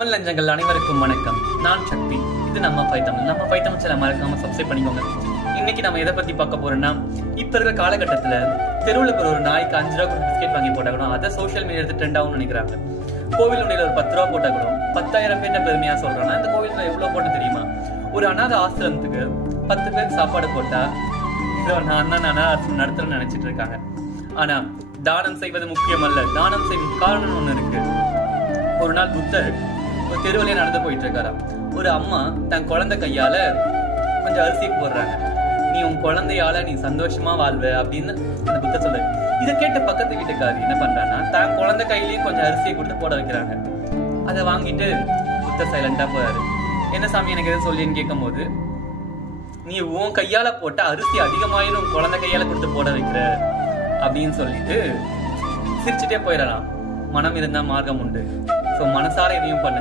தமிழ் லஞ்சங்கள் அனைவருக்கும் வணக்கம். நான் சக்தி. இது நம்ம பைத்தமிழ். நம்ம பைத்தமிழ் சேனலை மறக்காம சப்ஸ்கிரைப் பண்ணிக்கோங்க. இன்னைக்கு நம்ம எதை பத்தி பார்க்க போறோம்னா, இப்ப இருக்கிற காலகட்டத்துல தெருவில் இருக்கிற ஒரு நாய்க்கு 5 ரூபா பிஸ்கெட் வாங்கி போட்டா கூட அதை சோஷியல் மீடியா எடுத்து ட்ரெண்ட் ஆகும்னு நினைக்கிறாங்க. கோவில் உண்டியில ஒரு 10 ரூபா போட்டா கூட 10,000 பேர்ட்ட பெருமையா சொல்றாங்கன்னா, இந்த கோவில்ல எவ்வளவு போட்டு தெரியுமா? ஒரு அனாதை ஆசிரமத்துக்கு 10 பேருக்கு சாப்பாடு போட்டா நான் தான் அனாதை நடத்துறேன்னு நினைச்சிட்டு இருக்காங்க. ஆனா தானம் செய்வது முக்கியம் அல்ல, தானம் செய்யும் காரணம் ஒண்ணு இருக்கு. ஒரு நாள் புத்தர் ஒரு தெருவிலே நடந்து போயிட்டு இருக்காரா. ஒரு அம்மா தன் குழந்தை கையால கொஞ்சம் அரிசி போடுறாங்க. நீ உன் குழந்தையால நீ சந்தோஷமா வாழ்வ அப்படின்னு அந்த புத்தர் சொல்றாரு. இதை கேட்ட பக்கத்து வீட்டுக்காரி என்ன பண்றான்னா, தன் குழந்தை கையிலயும் கொஞ்சம் அரிசியை கொடுத்து போட வைக்கிறாங்க. அதை வாங்கிட்டு புத்தர் சைலண்டா போறாரு. என்ன சாமி எனக்கு எதுவும் சொல்லின்னு கேட்கும் போது, நீ உன் கையால போட்ட அரிசி அதிகமாயிரும் உன் குழந்தை கையால கொடுத்து போட வைக்கிற அப்படின்னு சொல்லிட்டு சிரிச்சுட்டே போயிடலாம். மனம் இருந்தா மார்க்கம் உண்டு. ஸோ மனசார எதையும் பண்ணுங்க.